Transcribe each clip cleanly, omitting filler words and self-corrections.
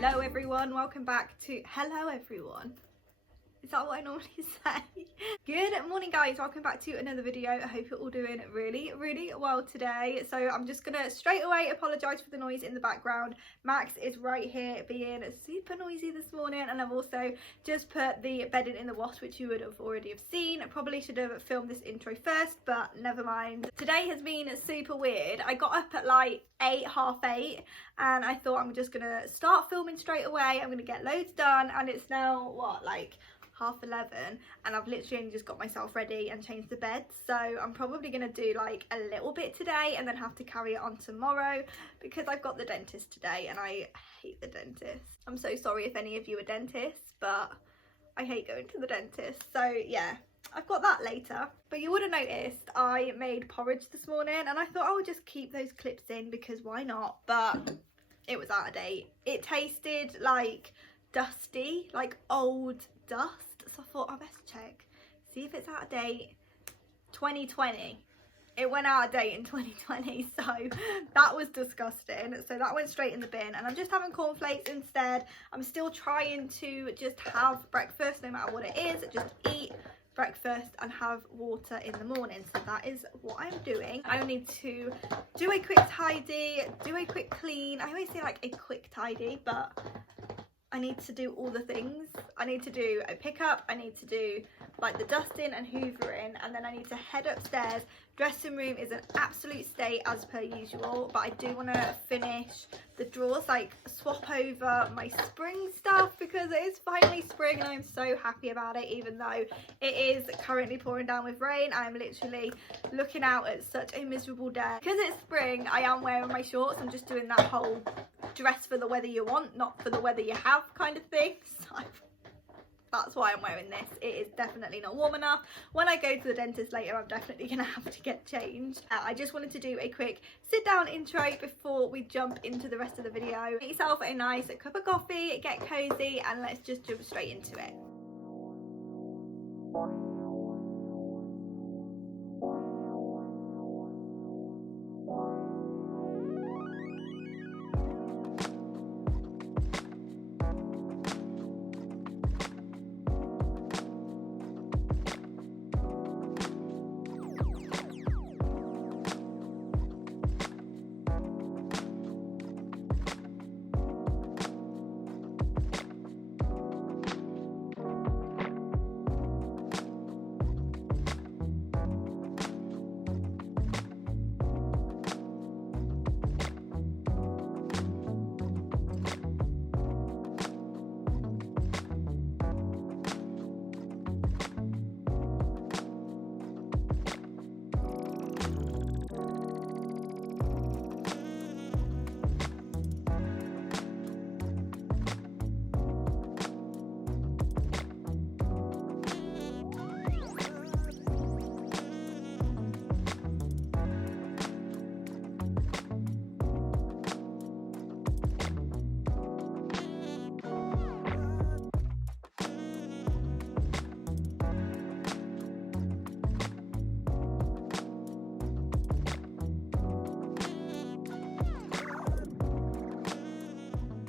Hello everyone, welcome back to hello everyone. Is that what I normally say? Good morning guys, welcome back to another video. I hope you're all doing really well today. So I'm just gonna straight away apologise for the noise in the background. Max is right here being super noisy this morning, and I've also just put the bedding in the wash, which you would have already have seen. I probably should have filmed this intro first, but never mind. Today has been super weird. I got up at like 8, half 8, and I thought I'm just gonna start filming straight away. I'm gonna get loads done, and it's now what, like half 11, and I've literally only just got myself ready and changed the bed. So I'm probably gonna do like a little bit today and then have to carry it on tomorrow because I've got the dentist today and I hate the dentist. I'm so sorry if any of you are dentists, but I hate going to the dentist. So yeah, I've got that later. But you would have noticed I made porridge this morning, and I thought I would just keep those clips in because why not? But it was out of date. It tasted like dusty, like old dust. So I thought I best check, see if it's out of date. 2020. It went out of date in 2020, so that was disgusting. So that went straight in the bin, and I'm just having cornflakes instead. I'm still trying to just have breakfast no matter what it is, just eat breakfast and have water in the morning. So that is what I'm doing. I need to do a quick tidy, do a quick clean. I always say like a quick tidy, but I need to do all the things. I need to do a pickup, I need to do like the dusting and hoovering, and then I need to head upstairs. Dressing room is an absolute state as per usual, but I do want to finish the drawers, like swap over my spring stuff because it is finally spring and I'm so happy about it. Even though it is currently pouring down with rain, I'm literally looking out at such a miserable day. Because it's spring, I am wearing my shorts. I'm just doing that whole dress for the weather you want, not for the weather you have kind of thing. So that's why I'm wearing this. It is definitely not warm enough. When I go to the dentist later, I'm definitely gonna have to get changed. I just wanted to do a quick sit down intro before we jump into the rest of the video. Get yourself a nice cup of coffee, get cozy, and let's just jump straight into it.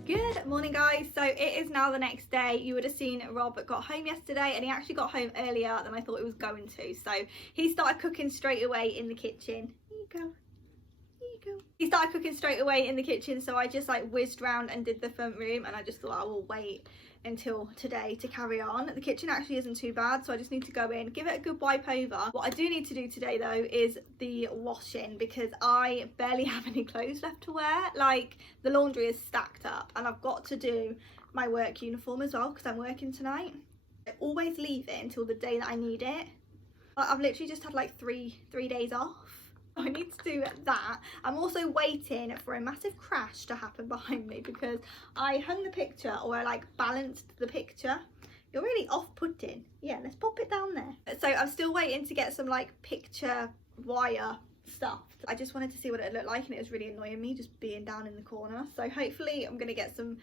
Good morning guys. So it is now the next day. You would have seen Rob got home yesterday, and he actually got home earlier than I thought he was going to. So he started cooking straight away in the kitchen. Here you go. Here you go. He started cooking straight away in the kitchen, so I just like whizzed round and did the front room, and I just thought I will wait until today to carry on. The kitchen actually isn't too bad, so I just need to go in, give it a good wipe over. What I do need to do today though is the washing, because I barely have any clothes left to wear. Like the laundry is stacked up, and I've got to do my work uniform as well because I'm working tonight. I always leave it until the day that I need it. I've literally just had like three days off. I need to do that. I'm also waiting for a massive crash to happen behind me because I hung the picture, or I like balanced the picture. You're really off-putting. Yeah, let's pop it down there. So I'm still waiting to get some like picture wire stuffed. I just wanted to see what it looked like, and it was really annoying me just being down in the corner. So hopefully I'm gonna get some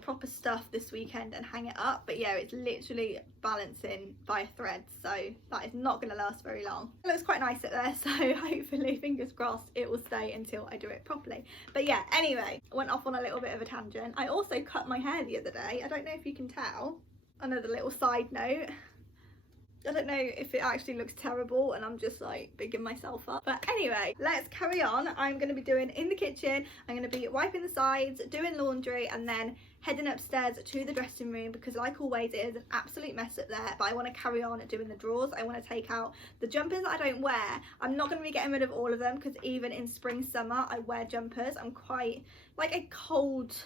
proper stuff this weekend and hang it up. But yeah, it's literally balancing by a thread, so that is not gonna last very long. It looks quite nice up there, so hopefully, fingers crossed, it will stay until I do it properly. But yeah, anyway, I went off on a little bit of a tangent. I also cut my hair the other day. I don't know if you can tell. Another little side note. I don't know if it actually looks terrible and I'm just like bigging myself up. But anyway, let's carry on. I'm going to be doing in the kitchen. I'm going to be wiping the sides, doing laundry, and then heading upstairs to the dressing room because like always it is an absolute mess up there. But I want to carry on doing the drawers. I want to take out the jumpers that I don't wear. I'm not going to be getting rid of all of them because even in spring, summer, I wear jumpers. I'm quite like a cold...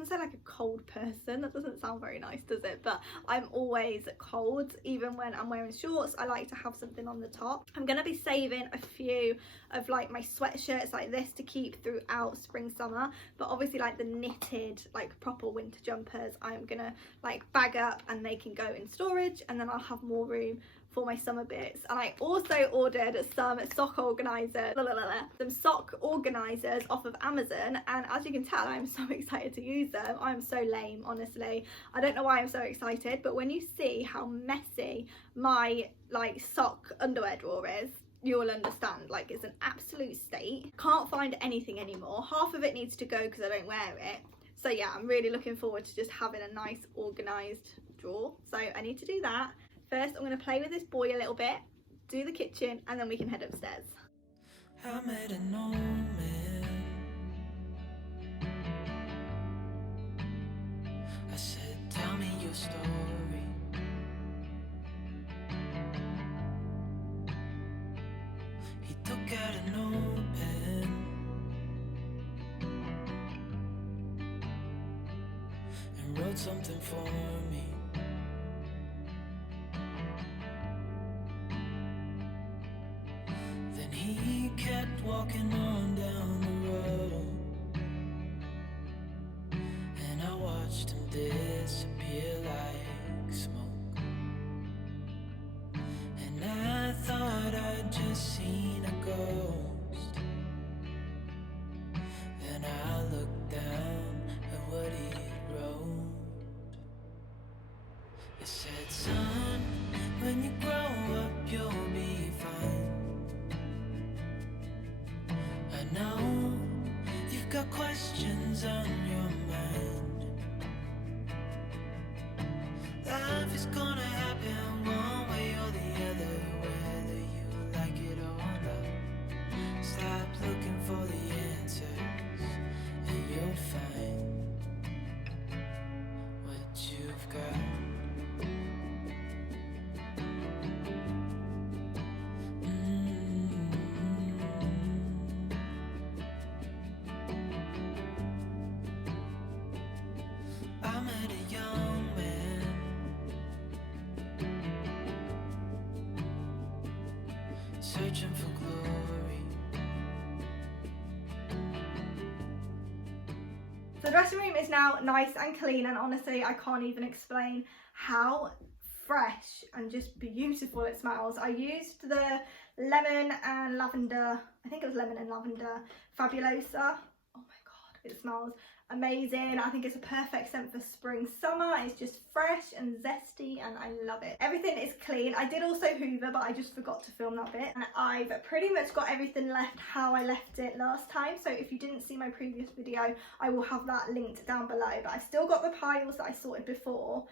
I say like a cold person. That doesn't sound very nice, does it? But I'm always cold. Even when I'm wearing shorts, I like to have something on the top. I'm gonna be saving a few of like my sweatshirts like this to keep throughout spring, summer. But obviously like the knitted, like proper winter jumpers, I'm gonna like bag up and they can go in storage, and then I'll have more room for my summer bits. And I also ordered some sock organizers, some sock organizers off of Amazon, and as you can tell, I'm so excited to use them. I'm so lame, honestly. I don't know why I'm so excited, but when you see how messy my like sock underwear drawer is, you'll understand. Like, it's an absolute state. Can't find anything anymore. Half of it needs to go because I don't wear it. So yeah, I'm really looking forward to just having a nice organized drawer. So I need to do that. First, I'm going to play with this boy a little bit, do the kitchen, and then we can head upstairs. I made an old man. I said, tell me your story. He took out a notepad and wrote something for me. He kept walking on down the road, and I watched him disappear like smoke. And I thought I'd just seen a ghost. Then I looked down at what he wrote. It said, son, when you grow up you'll be fine. I know you've got questions on your mind. Life is gonna happen one way or the other, whether you like it or not. Stop looking for the answers and you'll find what you've got. I met a young man, searching for glory. The dressing room is now nice and clean, and honestly I can't even explain how fresh and just beautiful it smells. I used the lemon and lavender, I think it was lemon and lavender Fabulosa. Oh my god, it smells amazing. I think it's a perfect scent for spring, summer. It's just fresh and zesty and I love it. Everything is clean. I did also hoover, but I just forgot to film that bit. And I've pretty much got everything left how I left it last time. So if you didn't see my previous video, I will have that linked down below. But I still got the piles that I sorted before.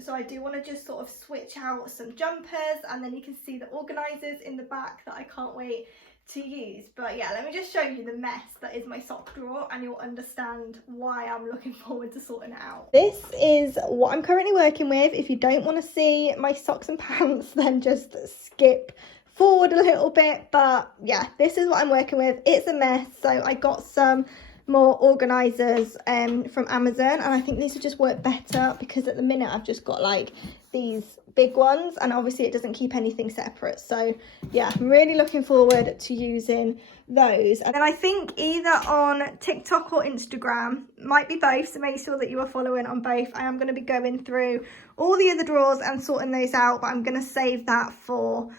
So I do want to just sort of switch out some jumpers, and then you can see the organisers in the back that I can't wait to use. But yeah, let me just show you the mess that is my sock drawer, and you'll understand why I'm looking forward to sorting it out. This is what I'm currently working with. If you don't want to see my socks and pants, then just skip forward a little bit. But yeah, this is what I'm working with. It's a mess, so I got some more organisers from Amazon, and I think these will just work better because at the minute I've just got like these big ones, and obviously it doesn't keep anything separate. So yeah, I'm really looking forward to using those. And then I think either on TikTok or Instagram, might be both, so make sure that you are following on both. I am going to be going through all the other drawers and sorting those out, but I'm going to save that for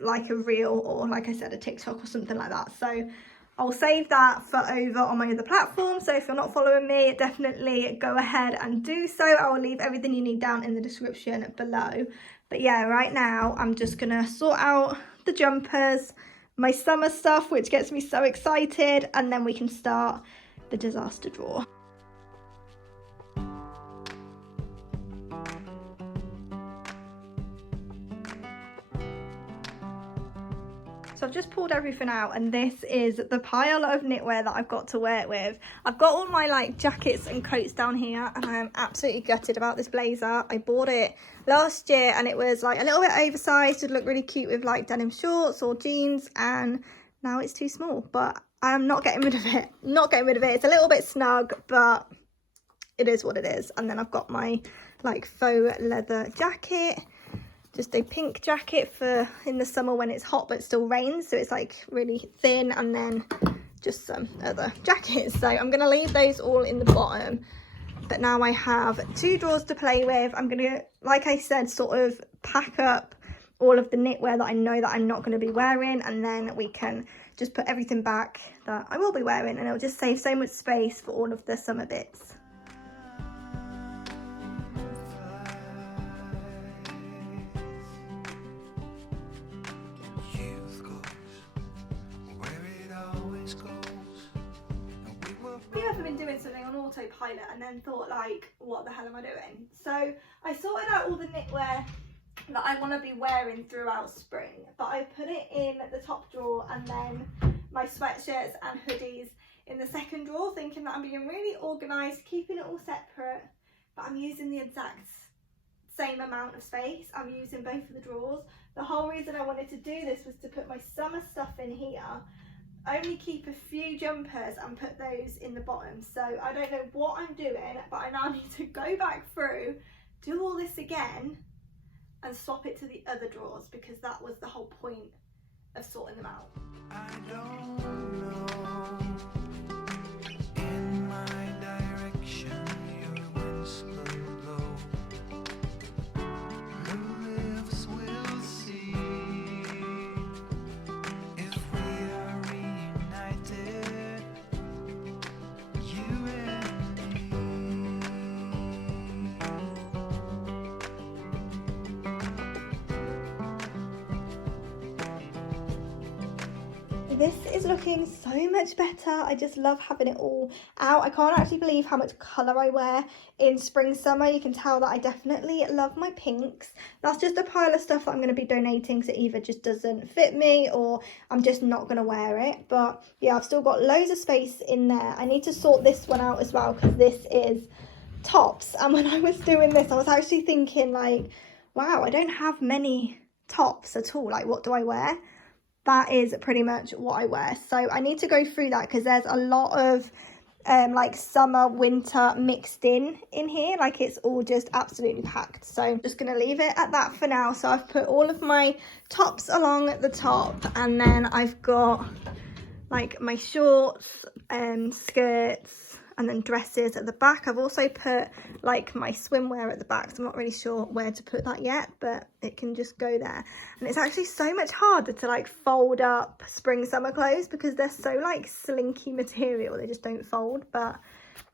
like a reel or, like I said, a TikTok or something like that. So I'll save that for over on my other platform. So if you're not following me, definitely go ahead and do so. I will leave everything you need down in the description below. But yeah, right now I'm just gonna sort out the jumpers, my summer stuff, which gets me so excited, and then we can start the disaster drawer. So I've just pulled everything out, and this is the pile of knitwear that I've got to wear with. I've got all my like jackets and coats down here, and I am absolutely gutted about this blazer. I bought it last year and it was like a little bit oversized. It'd look really cute with like denim shorts or jeans, and now it's too small, but I'm not getting rid of it. Not getting rid of it. It's a little bit snug, but it is what it is. And then I've got my like faux leather jacket. Just a pink jacket for in the summer when it's hot but still rains, so it's like really thin, and then just some other jackets. So I'm going to leave those all in the bottom, but now I have 2 drawers to play with. I'm going to, like I said, sort of pack up all of the knitwear that I know that I'm not going to be wearing, and then we can just put everything back that I will be wearing, and it'll just save so much space for all of the summer bits. I've been doing something on autopilot and then thought like, what the hell am I doing? So I sorted out all the knitwear that I want to be wearing throughout spring, but I put it in the top drawer and then my sweatshirts and hoodies in the second drawer, thinking that I'm being really organised, keeping it all separate, but I'm using the exact same amount of space. I'm using both of the drawers. The whole reason I wanted to do this was to put my summer stuff in here, only keep a few jumpers and put those in the bottom. So I don't know what I'm doing, but I now need to go back through, do all this again and swap it to the other drawers, because that was the whole point of sorting them out. I don't know. In my direction, your winds will blow. Who lives will see. If we are reunited, you and me. This is looking so much better. I just love having it all out. I can't actually believe how much colour I wear in spring summer. You can tell that I definitely love my pinks. That's just a pile of stuff that I'm going to be donating, so either just doesn't fit me or I'm just not going to wear it. But yeah, I've still got loads of space in there. I need to sort this one out as well, because this is tops. And when I was doing this, I was actually thinking like, wow, I don't have many tops at all. Like, what do I wear? That is pretty much what I wear. So I need to go through that, because there's a lot of like summer, winter mixed in here. Like, it's all just absolutely packed. So I'm just going to leave it at that for now. So I've put all of my tops along at the top, and then I've got like my shorts, skirts, and then dresses at the back. I've also put like my swimwear at the back, so I'm not really sure where to put that yet, but it can just go there. And it's actually so much harder to like fold up spring summer clothes, because they're so like slinky material, they just don't fold. But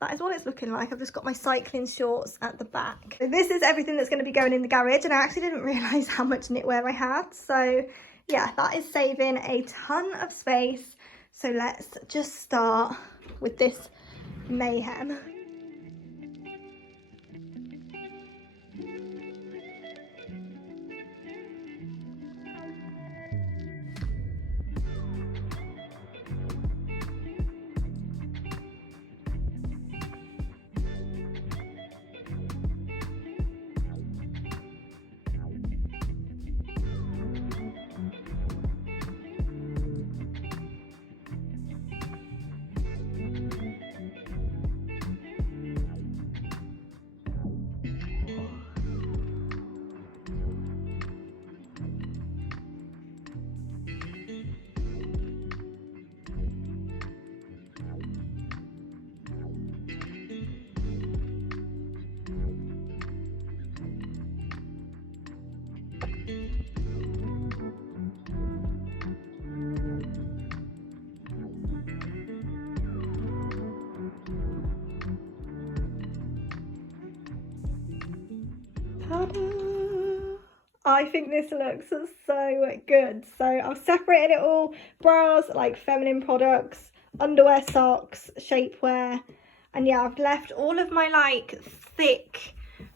that is what it's looking like. I've just got my cycling shorts at the back. So this is everything that's going to be going in the garage, and I actually didn't realise how much knitwear I had. So yeah, that is saving a ton of space. So let's just start with this mayhem. Ta-da! I think this looks so good. So I've separated it all. Bras, like feminine products, underwear, socks, shapewear. And yeah, I've left all of my like thick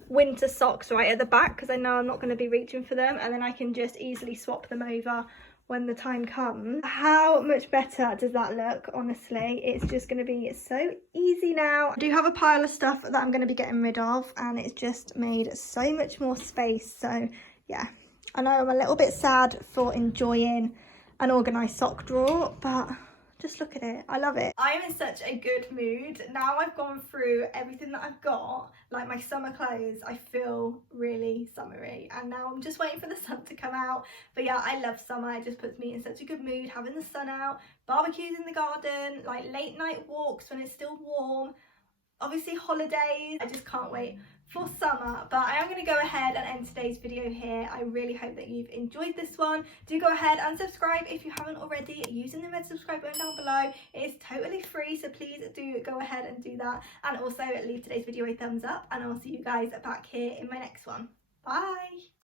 winter socks right at the back because I know I'm not going to be reaching for them, and then I can just easily swap them over when the time comes. How much better does that look? Honestly, it's just going to be so easy now. I do have a pile of stuff that I'm going to be getting rid of, and it's just made so much more space. So yeah, I know I'm a little bit sad for enjoying an organised sock drawer, but just look at it. I love it. I am in such a good mood. Now I've gone through everything that I've got, like my summer clothes, I feel really summery. And now I'm just waiting for the sun to come out. But yeah, I love summer. It just puts me in such a good mood, having the sun out, barbecues in the garden, like late night walks when it's still warm. Obviously holidays. I just can't wait for summer. But I am going to go ahead and end today's video here. I really hope that you've enjoyed this one. Do go ahead and subscribe if you haven't already using the red subscribe button down below. It is totally free, so please do go ahead and do that. And also leave today's video a thumbs up, and I'll see you guys back here in my next one. Bye.